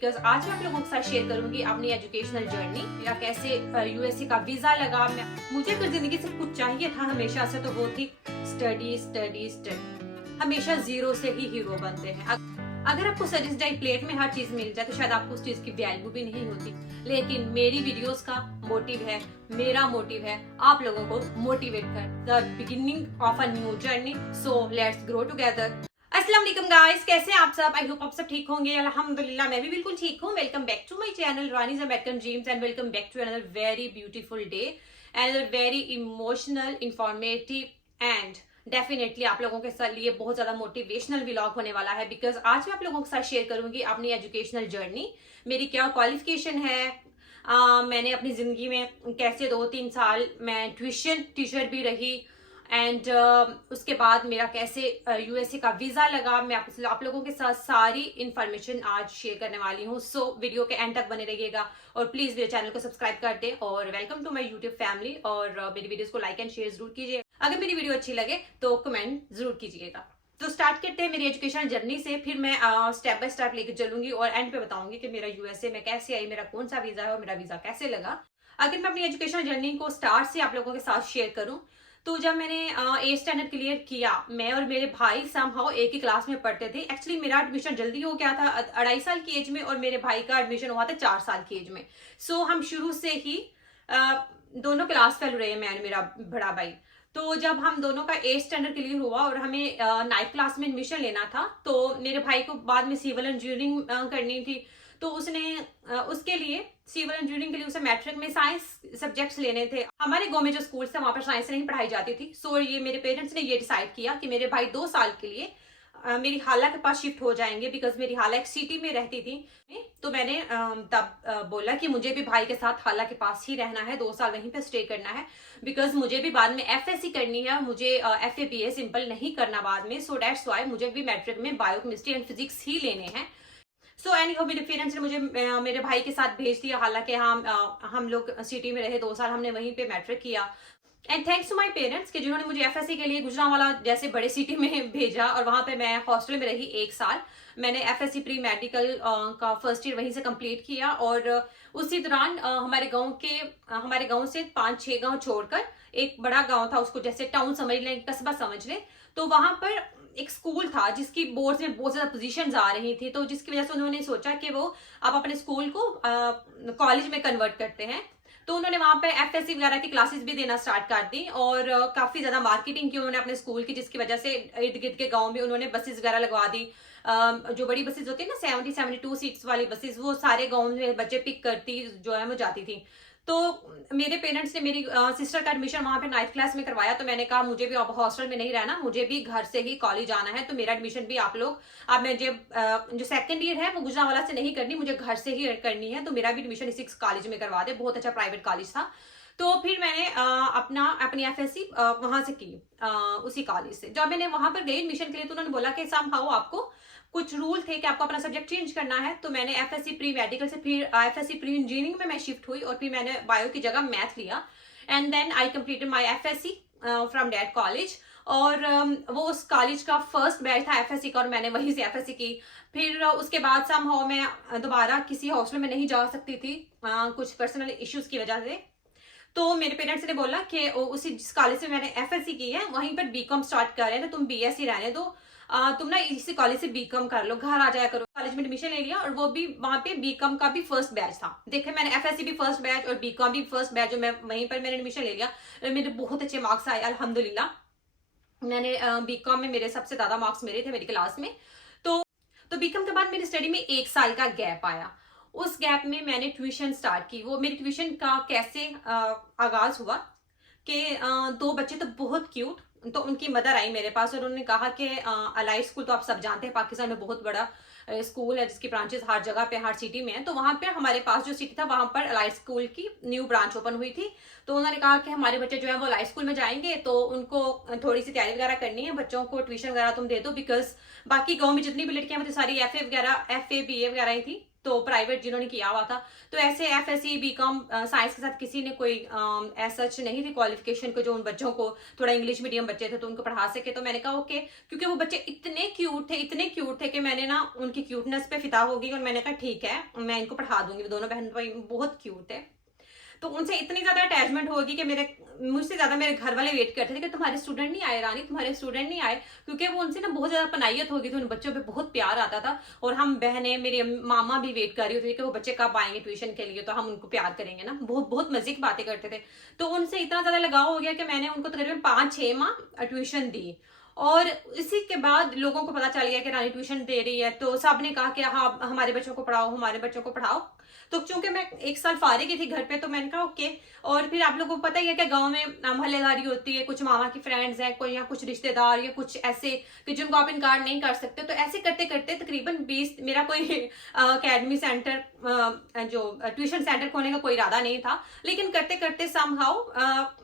Because आज मैं आप लोगों के साथ शेयर करूंगी अपनी एजुकेशनल जर्नी, मेरा कैसे यूएसए का वीजा लगा। मुझे अगर जिंदगी से कुछ चाहिए था हमेशा से तो वो थी स्टडी स्टडी स्टडी। हमेशा जीरो से ही हीरो बनते हैं। अगर आपको सजेस्टेड प्लेट में हर चीज मिल जाए तो शायद आपको उस चीज की वैल्यू भी नहीं होती। लेकिन मेरी वीडियोस का मोटिव है, मेरा मोटिव है आप लोगों को मोटिवेट कर, the beginning of a new journey. So let's grow together. अस्सलाम वालेकुम गाइस, कैसे हैं आप सब? आई होप आप सब ठीक होंगे। अल्हम्दुलिल्लाह मैं भी बिल्कुल ठीक हूँ। Welcome back to my channel Rani's American Dreams and welcome back to another very beautiful day, another very emotional, informative and definitely आप लोगों के साथ लिए बहुत ज्यादा मोटिवेशनल व्लॉग होने वाला है। बिकॉज आज मैं आप लोगों के साथ शेयर करूंगी अपनी एजुकेशनल जर्नी, मेरी क्या क्वालिफिकेशन है, मैंने अपनी जिंदगी में कैसे 2-3 साल मैं ट्यूशन टीचर भी रही एंड उसके बाद मेरा कैसे यूएसए का वीजा लगा। मैं आप लोगों के साथ सारी इन्फॉर्मेशन आज शेयर करने वाली हूँ। सो वीडियो के एंड तक बने रहिएगा और प्लीज मेरे चैनल को सब्सक्राइब कर दें और welcome to my YouTube family. और मेरी वीडियोस को लाइक एंड शेयर जरूर कीजिए। अगर मेरी वीडियो अच्छी लगे तो कमेंट जरूर कीजिएगा। तो स्टार्ट करते हैं मेरी एजुकेशनल जर्नी से, फिर मैं स्टेप बाय स्टेप लेकर चलूंगी और एंड पे बताऊंगी कि मेरा यूएसए में कैसे आई, मेरा कौन सा वीजा है और मेरा वीजा कैसे लगा। अगर मैं अपनी एजुकेशनल जर्नी को स्टार्ट से आप लोगों के साथ शेयर करूं तो जब मैंने 8th स्टैंडर्ड क्लियर किया, मैं और मेरे भाई समहाउ एक ही क्लास में पढ़ते थे। एक्चुअली मेरा एडमिशन जल्दी हो गया था 2.5 साल की एज में और मेरे भाई का एडमिशन हुआ था 4 साल की एज में। सो हम शुरू से ही दोनों क्लास फेल रहे, मैं और मेरा बड़ा भाई। तो जब हम दोनों का 8th स्टैंडर्ड क्लियर हुआ और हमें 9th क्लास में एडमिशन लेना था तो मेरे भाई को बाद में सिविल इंजीनियरिंग करनी थी। तो उसने उसके लिए सिविल इंजीनियरिंग के लिए उसे मैट्रिक में साइंस सब्जेक्ट्स लेने थे। हमारे गांव में जो स्कूल था वहां पर साइंस नहीं पढ़ाई जाती थी। सो ये मेरे पेरेंट्स ने ये डिसाइड किया कि मेरे भाई 2 साल के लिए मेरी खाला के पास शिफ्ट हो जाएंगे। बिकॉज मेरी खाला एक सिटी में रहती थी। तो मैंने तब बोला कि मुझे भी भाई के साथ खाला के पास ही रहना है, 2 साल वहीं पे स्टे करना है। बिकॉज मुझे भी बाद में एफएससी करनी है, मुझे एफएबीए सिंपल नहीं करना बाद में। सो दैट्स व्हाई मुझे भी मैट्रिक में बायो केमिस्ट्री एंड फिजिक्स ही लेने हैं। सो एनीहाउ मेरे पेरेंट्स ने मुझे मेरे भाई के साथ भेज दिया। हालांकि हम लोग सिटी में रहे 2 साल, हमने वहीं पे मैट्रिक किया। And thanks to my parents कि जिन्होंने मुझे एफएससी के लिए गुजरांवाला जैसे बड़े सिटी में भेजा और वहां पे मैं हॉस्टल में रही 1 साल। मैंने एफएससी प्री मेडिकल का फर्स्ट ईयर वहीं से कंप्लीट किया और उसी दौरान हमारे गांव से 5-6 गांव छोड़कर एक बड़ा गांव था, उसको जैसे टाउन समझ लें, कस्बा समझ लें। तो वहां पर एक स्कूल था जिसकी बोर्ड में बहुत ज्यादा पोजीशंस आ रही थी, तो जिसकी वजह से उन्होंने सोचा कि वो अब अपने स्कूल को कॉलेज में कन्वर्ट करते हैं। तो उन्होंने वहां पे एफएससी वगैरह की क्लासेस भी देना स्टार्ट कर दी और काफी ज्यादा मार्केटिंग की उन्होंने अपने स्कूल की, जिसकी वजह से इर्द गिर्द के गांव में उन्होंने बसेस वगैरह लगवा दी। जो बड़ी बसेस होती है ना 70-72 सीट्स वाली बसेस, वो सारे गाँव में बच्चे पिक करती जो है वो जाती थी। तो मेरे पेरेंट्स ने मेरी सिस्टर का एडमिशन वहां पे 9th क्लास में करवाया। तो मैंने कहा मुझे भी अब हॉस्टल में नहीं रहना, मुझे भी घर से ही कॉलेज जाना है। तो मेरा एडमिशन भी आप लोग, अब मैं जो सेकंड ईयर है वो गुजरांवाला से नहीं करनी, मुझे घर से ही करनी है। तो मेरा भी एडमिशन इसी कॉलेज में करवा दे, बहुत अच्छा प्राइवेट कॉलेज था। तो फिर मैंने अपनी एफएससी वहां से की, उसी कॉलेज से। जब मैंने वहां पर गई एडमिशन के लिए तो उन्होंने बोला कि समहाउ आपको कुछ रूल थे कि आपको अपना सब्जेक्ट चेंज करना है। तो मैंने एफएससी प्री मेडिकल से फिर एफएससी प्री इंजीनियरिंग में मैं शिफ्ट हुई और फिर मैंने बायो की जगह मैथ लिया and then I completed my FSc from that college. और वो उस कॉलेज का फर्स्ट बैच था एफएससी का और मैंने वहीं से एफएससी की। फिर उसके बाद समहाउ मैं दोबारा किसी हॉस्टल में नहीं जा सकती थी कुछ पर्सनल इश्यूज की वजह से। तो मेरे पेरेंट्स ने बोला कि उसी जिस कॉलेज से मैंने एफएससी की है वहीं पर बीकॉम स्टार्ट कर रहे हैं, तो तुम बीएससी रहने दो, तुम ना इसी कॉलेज से बीकॉम कर लो, घर आ जाया करो। कॉलेज में एडमिशन ले लिया और वो भी वहां पे बीकॉम का भी फर्स्ट बैच था। देखे मैंने एफएससी भी फर्स्ट बैच और बीकॉम भी फर्स्ट बैच, जो मैं वहीं पर मैंने एडमिशन ले लिया। मेरे बहुत अच्छे मार्क्स आए अल्हम्दुलिल्लाह। मैंने बीकॉम में मेरे सबसे ज्यादा मार्क्स मेरे थे मेरी क्लास में। तो बीकॉम के बाद मेरी स्टडी में 1 साल का गैप आया। उस गैप में मैंने ट्यूशन स्टार्ट की। वो मेरी ट्यूशन का कैसे आगाज हुआ कि 2 बच्चे तो बहुत क्यूट, तो उनकी मदर आई मेरे पास और उन्होंने कहा कि अलाइट स्कूल तो आप सब जानते हैं पाकिस्तान में बहुत बड़ा स्कूल है जिसकी ब्रांचेस हर जगह पे हर सिटी में है। तो वहां पे हमारे पास जो सिटी था वहां पर अलाइट स्कूल की न्यू ब्रांच ओपन हुई थी। तो उन्होंने कहा कि हमारे बच्चे जो है वो अलाइट स्कूल में जाएंगे तो उनको थोड़ी सी तैयारी वगैरह करनी है, बच्चों को ट्यूशन वगैरह तुम दे दो। बिकॉज बाकी गाँव में जितनी भी लड़कियां थी सारी एफए वगैरह एफए बीए वगैरह ही थी। तो प्राइवेट जिन्होंने किया हुआ था, तो ऐसे FSC BCom साइंस के साथ किसी ने कोई ऐसा नहीं थी क्वालिफिकेशन को जो उन बच्चों को, थोड़ा इंग्लिश मीडियम बच्चे थे तो उनको पढ़ा सके। तो मैंने कहा ओके, क्योंकि वो बच्चे इतने क्यूट थे कि मैंने ना उनकी क्यूटनेस पे फिदा हो गई और मैंने कहा ठीक है मैं इनको पढ़ा दूंगी। दोनों बहन भाई बहुत क्यूट है, तो उनसे इतनी ज्यादा अटैचमेंट होगी कि मुझसे ज्यादा मेरे घर वाले वेट करते थे कि तुम्हारे स्टूडेंट नहीं आए रानी, तुम्हारे स्टूडेंट नहीं आए, क्योंकि वो उनसे ना बहुत ज्यादा पनायत होगी थी, उन बच्चों पे बहुत प्यार आता था। और हम बहनें, मेरी मामा भी वेट कर रही होती थी कि वो बच्चे कब आएंगे ट्यूशन के लिए, तो हम उनको प्यार करेंगे ना, बहुत बहुत मजे की बातें करते थे। तो उनसे इतना ज्यादा लगाव हो गया कि मैंने उनको तकरीबन 5-6 माह ट्यूशन दी। और इसी के बाद लोगों को पता चल गया कि रानी ट्यूशन दे रही है, तो सब ने कहा कि हाँ हमारे बच्चों को पढ़ाओ, हमारे बच्चों को पढ़ाओ। तो चूंकि मैं 1 साल फारिग थी घर पे, तो मैंने कहा ओके। और फिर आप लोगों को पता ही है कि गांव में मोहल्लेदारी होती है, कुछ मामा की फ्रेंड्स हैं, कोई या कुछ रिश्तेदार या कुछ ऐसे कि जिनको आप इनकार नहीं कर सकते। तो ऐसे करते करते तकरीबन 20, मेरा कोई अकेडमी सेंटर जो ट्यूशन सेंटर खोलने का कोई इरादा नहीं था, लेकिन करते करते समहाउ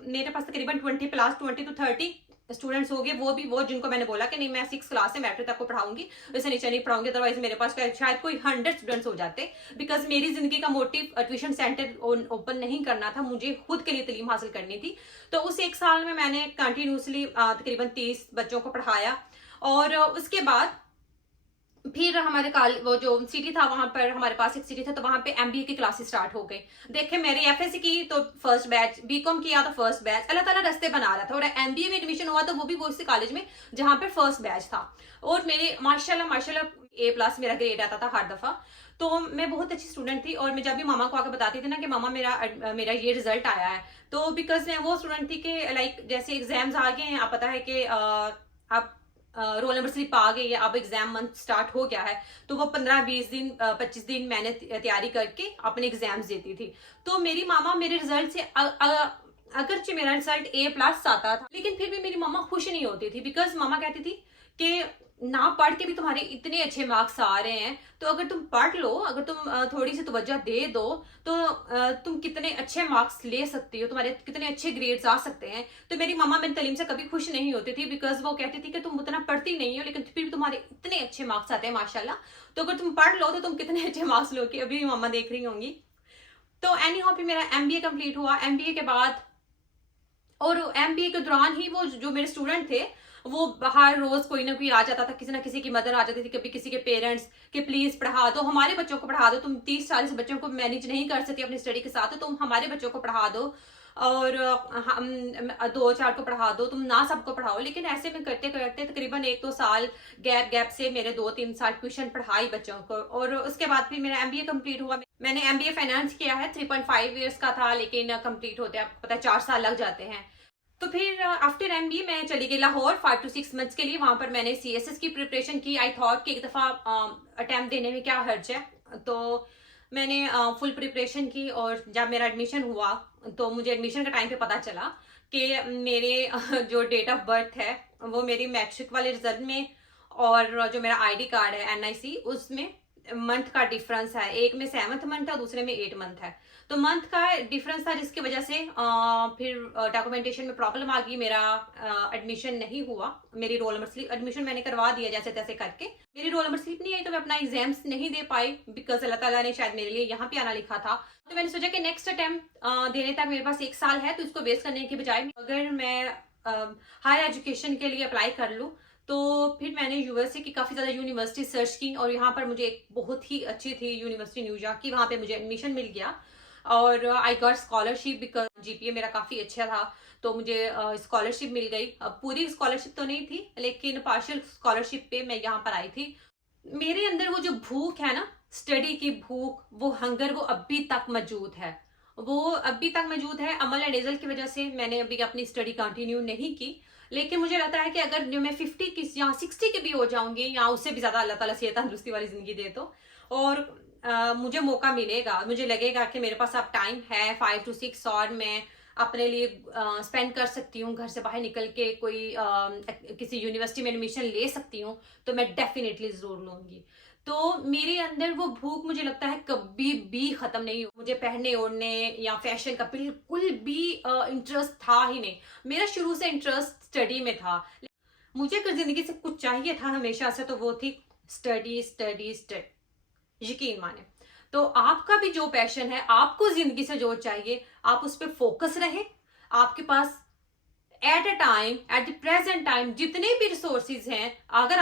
मेरे पास तकरीबन 20 to 30 स्टूडेंट्स हो गए। वो जिनको मैंने बोला कि नहीं मैं 6 क्लास से मैट्रिक तक को पढ़ाऊंगी, वैसे नीचे नहीं पढ़ाऊंगी, अदरवाइज मेरे पास शायद कोई 100 स्टूडेंट्स हो जाते। बिकॉज मेरी जिंदगी का मोटिव ट्यूशन सेंटर ओपन नहीं करना था, मुझे खुद के लिए तालीम हासिल करनी थी। तो उस 1 साल में मैंने कंटिन्यूसली तकरीबन 30 बच्चों को पढ़ाया। और उसके बाद फिर हमारे वो जो सिटी था वहां पर, हमारे पास एक सिटी था, तो वहां पे MBA की क्लासेस स्टार्ट हो गई। देखे मेरी FSC की तो फर्स्ट बैच, BCom किया तो फर्स्ट बैच, अल्लाह ताला रास्ते बना रहा था। और MBA में एडमिशन हुआ तो वो भी वो इसी कॉलेज में जहां पे फर्स्ट बैच था। और मेरे माशाल्लाह A+ मेरा ग्रेड आता था हर दफा। तो मैं बहुत अच्छी स्टूडेंट थी। और मैं जब भी मामा को आकर बताती थी ना कि मामा मेरा ये रिजल्ट आया है, तो बिकॉज मैं वो स्टूडेंट थी कि लाइक जैसे एग्जाम्स आ गए हैं, आप पता है कि आप रोल नंबर स्लिप आ गई है, अब एग्जाम मंथ स्टार्ट हो गया है, तो वो 15-20 दिन 25 दिन मैंने तैयारी करके अपने एग्जाम्स देती थी। तो मेरी मामा मेरे रिजल्ट से अगरचे मेरा रिजल्ट A+ आता था, लेकिन फिर भी मेरी मामा खुश नहीं होती थी। बिकॉज मामा कहती थी कि ना पढ़ के भी तुम्हारे इतने अच्छे मार्क्स आ रहे हैं, तो अगर तुम पढ़ लो, अगर तुम थोड़ी सी तवज्जो दे दो, तो तुम कितने अच्छे मार्क्स ले सकती हो, तुम्हारे कितने अच्छे ग्रेड्स आ सकते हैं। तो मेरी मामा मेरी तालीम से कभी खुश नहीं होती थी, बिकॉज वो कहती थी कि तुम उतना पढ़ती नहीं हो, लेकिन फिर भी तुम्हारे इतने अच्छे मार्क्स आते हैं माशाल्लाह, तो अगर तुम पढ़ लो तो तुम कितने अच्छे मार्क्स लोगे। अभी मामा देख रही होंगी। तो एनी हाउ फिर मेरा MBA कंप्लीट हुआ। MBA के बाद और MBA के दौरान ही वो जो मेरे स्टूडेंट थे, वो हर रोज कोई ना कोई आ जाता था, किसी ना किसी की मदर आ जाती थी, कभी किसी के पेरेंट्स कि प्लीज पढ़ा दो, हमारे बच्चों को पढ़ा दो, तुम 30-40 बच्चों को मैनेज नहीं कर सकती अपनी स्टडी के साथ, तो तुम हमारे बच्चों को पढ़ा दो, और हम 2-4 को पढ़ा दो, तुम ना सबको पढ़ाओ। लेकिन ऐसे में करते करते तकरीबन 1-2 साल गैप से मेरे 2-3 साल ट्यूशन पढ़ाई बच्चों को। और उसके बाद फिर मेरा MBA कंप्लीट हुआ। मैंने MBA फाइनेंस किया है, 3.5 ईयर्स का था, लेकिन कंप्लीट होते आपको पता है 4 साल लग जाते हैं। तो फिर आफ्टर MBA मैं चली गई लाहौर 5 to 6 मंथ्स के लिए। वहां पर मैंने CSS की प्रिपरेशन की। आई थॉट कि एक दफा अटेम्प्ट देने में क्या हर्ज है, तो मैंने फुल प्रिपरेशन की। और जब मेरा एडमिशन हुआ, तो मुझे एडमिशन के टाइम पे पता चला कि मेरे जो डेट ऑफ बर्थ है वो मेरी मैट्रिक वाले रिजल्ट में, और जो मेरा ID कार्ड है NIC उसमें मंथ का डिफरेंस है। एक में 7th मंथ है, दूसरे में 8 मंथ है। तो मंथ का डिफरेंस था, जिसकी वजह से फिर डॉक्यूमेंटेशन में प्रॉब्लम आ गई, मेरा एडमिशन नहीं हुआ। मेरी रोल नंबर स्लिप, एडमिशन मैंने करवा दिया जैसे तैसे करके, मेरी रोल नंबर स्लिप नहीं आई, तो मैं अपना एग्जाम्स नहीं दे पाई, बिकॉज अल्लाह ताला ने शायद मेरे लिए यहाँ पे आना लिखा था। तो मैंने सोचा कि नेक्स्ट अटेम्प्ट देने तक मेरे पास 1 साल है, तो इसको वेस्ट करने के बजाय अगर मैं हायर एजुकेशन के लिए अप्लाई कर लूँ। तो फिर मैंने USA की काफ़ी ज़्यादा यूनिवर्सिटी सर्च की, और यहाँ पर मुझे एक बहुत ही अच्छी थी यूनिवर्सिटी न्यूयॉर्क की, वहाँ पे मुझे एडमिशन मिल गया। और I got scholarship, because GPA मेरा काफ़ी अच्छा था, तो मुझे स्कॉलरशिप मिल गई। अब पूरी स्कॉलरशिप तो नहीं थी, लेकिन पार्शियल स्कॉलरशिप पे मैं यहाँ पर आई थी। मेरे अंदर वो जो भूख है ना, स्टडी की भूख, वो हंगर, वो अभी तक मौजूद है, वो अभी तक मौजूद है। अमल एंड एजल की वजह से मैंने अभी अपनी स्टडी कंटिन्यू नहीं की, लेकिन मुझे लगता है कि अगर जो मैं 50 की या 60 की भी हो जाऊंगी, या उससे भी ज्यादा अल्लाह ताला सेहत तंदुरुस्ती वाली जिंदगी दे, तो और मुझे मौका मिलेगा, मुझे लगेगा कि मेरे पास अब टाइम है 5 to 6 और मैं अपने लिए स्पेंड कर सकती हूँ, घर से बाहर निकल के कोई किसी यूनिवर्सिटी में एडमिशन ले सकती हूँ, तो मैं डेफिनेटली जरूर लूंगी। तो मेरे अंदर वो भूख, मुझे लगता है कभी भी खत्म नहीं हो। मुझे पहनने ओढ़ने या फैशन का बिल्कुल भी इंटरेस्ट था ही नहीं। मेरा शुरू से इंटरेस्ट स्टडी में था। मुझे अगर जिंदगी से कुछ चाहिए था हमेशा से, तो वो थी स्टडी स्टडी स्टडी। यकीन माने तो आपका भी जो पैशन है, आपको जिंदगी से जो चाहिए, आप उस पर फोकस रहे। आपके पास एट द प्रेजेंट टाइम जितने भी रिसोर्सेज हैं, अगर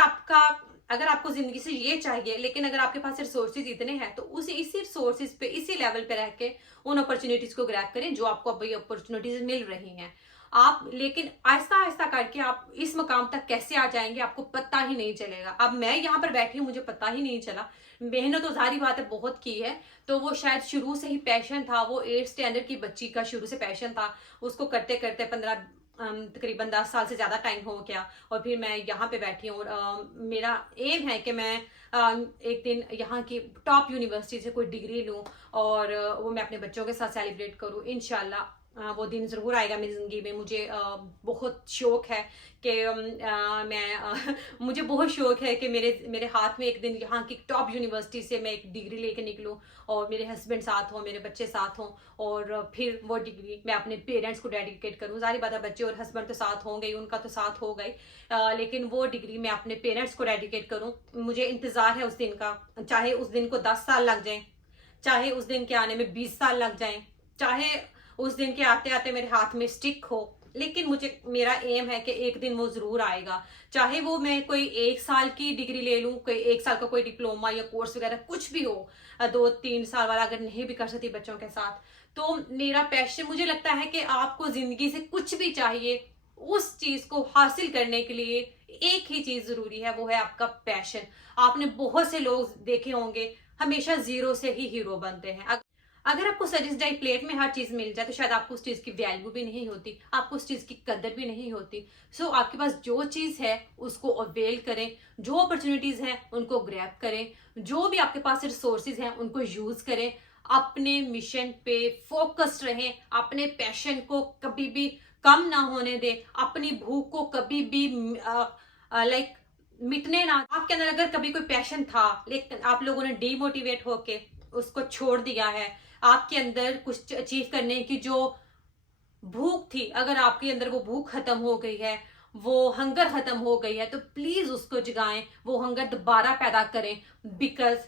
आपको जिंदगी से ये चाहिए, लेकिन अगर आपके पास रिसोर्सेज इतने हैं तो इसी रिसोर्सेज पे, इसी लेवल पे रह के उन अपॉर्चुनिटीज को ग्रैब करें जो आपको अभी अपॉर्चुनिटीज मिल रही हैं। आप लेकिन आहिस्ता आहिस्ता करके आप इस मकाम तक कैसे आ जाएंगे आपको पता ही नहीं चलेगा। अब मैं यहाँ पर बैठी हूँ, मुझे पता ही नहीं चला। मेहनत तो जारी बात है बहुत की है, तो वो शायद शुरू से ही पैशन था, वो 8th स्टैंडर्ड की बच्ची का शुरू से पैशन था। उसको करते करते तकरीबन 10 साल से ज्यादा टाइम हो गया और फिर मैं यहाँ पे बैठी हूँ। और मेरा एम है कि मैं एक दिन यहाँ की टॉप यूनिवर्सिटी से कोई डिग्री लूँ और वो मैं अपने बच्चों के साथ सेलिब्रेट करूँ इंशाल्लाह। वो दिन ज़रूर आएगा मेरी ज़िंदगी में। मुझे बहुत शौक है कि मुझे बहुत शौक है कि मेरे हाथ में एक दिन यहाँ की टॉप यूनिवर्सिटी से मैं एक डिग्री लेके निकलूँ और मेरे हस्बैंड साथ हों, मेरे बच्चे साथ हों और फिर वो डिग्री मैं अपने पेरेंट्स को डेडिकेट करूँ। सारी बात है, बच्चे और हस्बैंड तो साथ होंगे ही, उनका तो साथ हो गई, लेकिन वो डिग्री मैं अपने पेरेंट्स को डेडिकेट करूँ। मुझे इंतज़ार है उस दिन का, चाहे उस दिन को 10 साल लग जाए, चाहे उस दिन के आने में 20 साल लग जाए, चाहे उस दिन के आते आते मेरे हाथ में स्टिक हो, लेकिन मेरा एम है कि एक दिन वो जरूर आएगा। चाहे वो मैं कोई 1 साल की डिग्री ले लूं, कोई 1 साल का कोई डिप्लोमा या कोर्स वगैरह कुछ भी हो, 2-3 साल वाला अगर नहीं भी कर सकती बच्चों के साथ, तो मेरा पैशन, मुझे लगता है कि आपको जिंदगी से कुछ भी चाहिए, उस चीज को हासिल करने के लिए एक ही चीज जरूरी है, वो है आपका पैशन। आपने बहुत से लोग देखे होंगे हमेशा जीरो से ही हीरो बनते हैं। अगर आपको सैटिस्फाइड प्लेट में हर चीज मिल जाए तो शायद आपको उस चीज की वैल्यू भी नहीं होती, आपको उस चीज की कदर भी नहीं होती। सो आपके पास जो चीज है उसको अवेल करें, जो अपॉर्चुनिटीज हैं उनको ग्रैब करें, जो भी आपके पास रिसोर्सेज हैं उनको यूज करें, अपने मिशन पे फोकस्ड रहें, अपने पैशन को कभी भी कम ना होने दें, अपनी भूख को कभी भी मिटने ना। आपके अंदर अगर कभी कोई पैशन था लेकिन आप लोगों ने डीमोटिवेट होके उसको छोड़ दिया है, आपके अंदर कुछ अचीव करने की जो भूख थी, अगर आपके अंदर वो भूख खत्म हो गई है, वो हंगर खत्म हो गई है, तो प्लीज उसको जगाएं, वो हंगर दोबारा पैदा करें। बिकॉज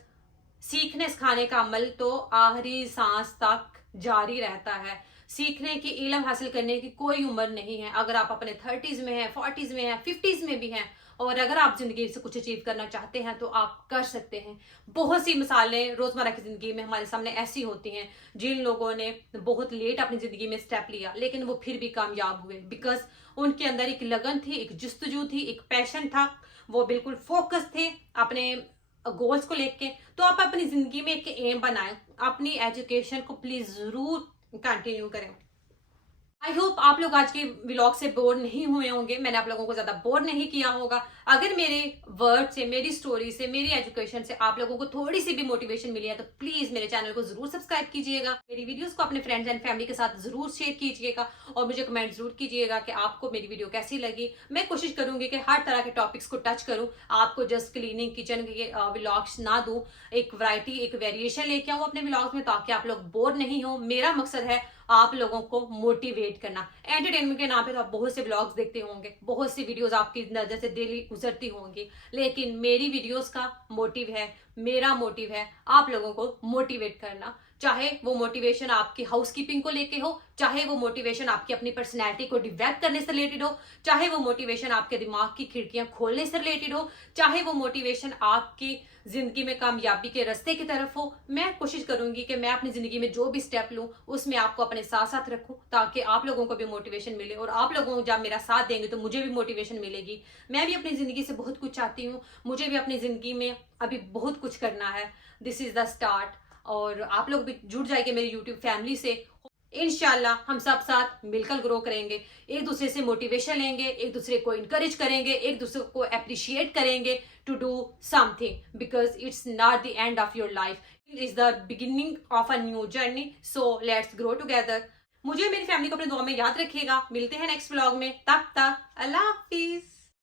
सीखने सिखाने का अमल तो आखिरी सांस तक जारी रहता है। सीखने की, इल्म हासिल करने की कोई उम्र नहीं है। अगर आप अपने 30s में हैं, 40s में हैं, 50s में भी हैं और अगर आप जिंदगी से कुछ अचीव करना चाहते हैं तो आप कर सकते हैं। बहुत सी मिसालें रोजमर्रा की जिंदगी में हमारे सामने ऐसी होती हैं जिन लोगों ने बहुत लेट अपनी जिंदगी में स्टेप लिया लेकिन वो फिर भी कामयाब हुए, बिकॉज उनके अंदर एक लगन थी, एक जुस्तजू थी, एक पैशन था, वो बिल्कुल फोकस थे अपने गोल्स को लेके। तो आप अपनी जिंदगी में एक एम बनाएं, अपनी एजुकेशन को प्लीज जरूर कंटिन्यू करें। आई होप आप लोग आज के व्लॉग से बोर नहीं हुए होंगे, मैंने आप लोगों को ज्यादा बोर नहीं किया होगा। अगर मेरे वर्ड से, मेरी स्टोरी से, मेरी एजुकेशन से आप लोगों को थोड़ी सी भी मोटिवेशन मिली है तो प्लीज मेरे चैनल को जरूर सब्सक्राइब कीजिएगा, मेरी वीडियोस को अपने फ्रेंड्स एंड फैमिली के साथ जरूर शेयर कीजिएगा और मुझे कमेंट जरूर कीजिएगा कि आपको मेरी वीडियो कैसी लगी। मैं कोशिश करूंगी कि हर तरह के टॉपिक्स को टच करूं, आपको जस्ट क्लीनिंग किचन के व्लॉग्स ना दूं, एक वैरायटी, एक वेरिएशन लेके आऊं अपने व्लॉग्स में ताकि आप लोग बोर नहीं हो। मेरा मकसद है आप लोगों को मोटिवेट करना। एंटरटेनमेंट के नाम पे तो आप बहुत से व्लॉग्स देखते होंगे, बहुत सी वीडियोस आपकी नजर से डेली गुजरती होंगी, लेकिन मेरी वीडियोस का मोटिव है, मेरा मोटिव है आप लोगों को मोटिवेट करना। चाहे वो मोटिवेशन आपकी हाउसकीपिंग को लेके हो, चाहे वो मोटिवेशन आपकी अपनी पर्सनैलिटी को डेवलप करने से रिलेटेड हो, चाहे वो मोटिवेशन आपके दिमाग की खिड़कियां खोलने से रिलेटेड हो, चाहे वो मोटिवेशन आपकी जिंदगी में कामयाबी के रास्ते की तरफ हो। मैं कोशिश करूंगी कि मैं अपनी जिंदगी में जो भी स्टेप लूं उसमें आपको अपने साथ साथ रखूं ताकि आप लोगों को भी मोटिवेशन मिले और आप लोगों जब मेरा साथ देंगे तो मुझे भी मोटिवेशन मिलेगी। मैं भी अपनी जिंदगी से बहुत कुछ चाहती हूँ, मुझे भी अपनी जिंदगी में अभी बहुत कुछ करना है। दिस इज द स्टार्ट और आप लोग भी जुड़ जाएंगे मेरी यूट्यूब फैमिली से। इंशाल्लाह हम सब साथ मिलकर ग्रो करेंगे, एक दूसरे से मोटिवेशन लेंगे, एक दूसरे को इनकरेज करेंगे, एक दूसरे को अप्रिशिएट करेंगे to do something, because it's not the end of your life, it is the beginning of a new journey. So let's grow together. मुझे मेरी फैमिली को अपने दुआ में याद रखिएगा। मिलते हैं नेक्स्ट व्लॉग में, तब तक अल्लाह हाफिज।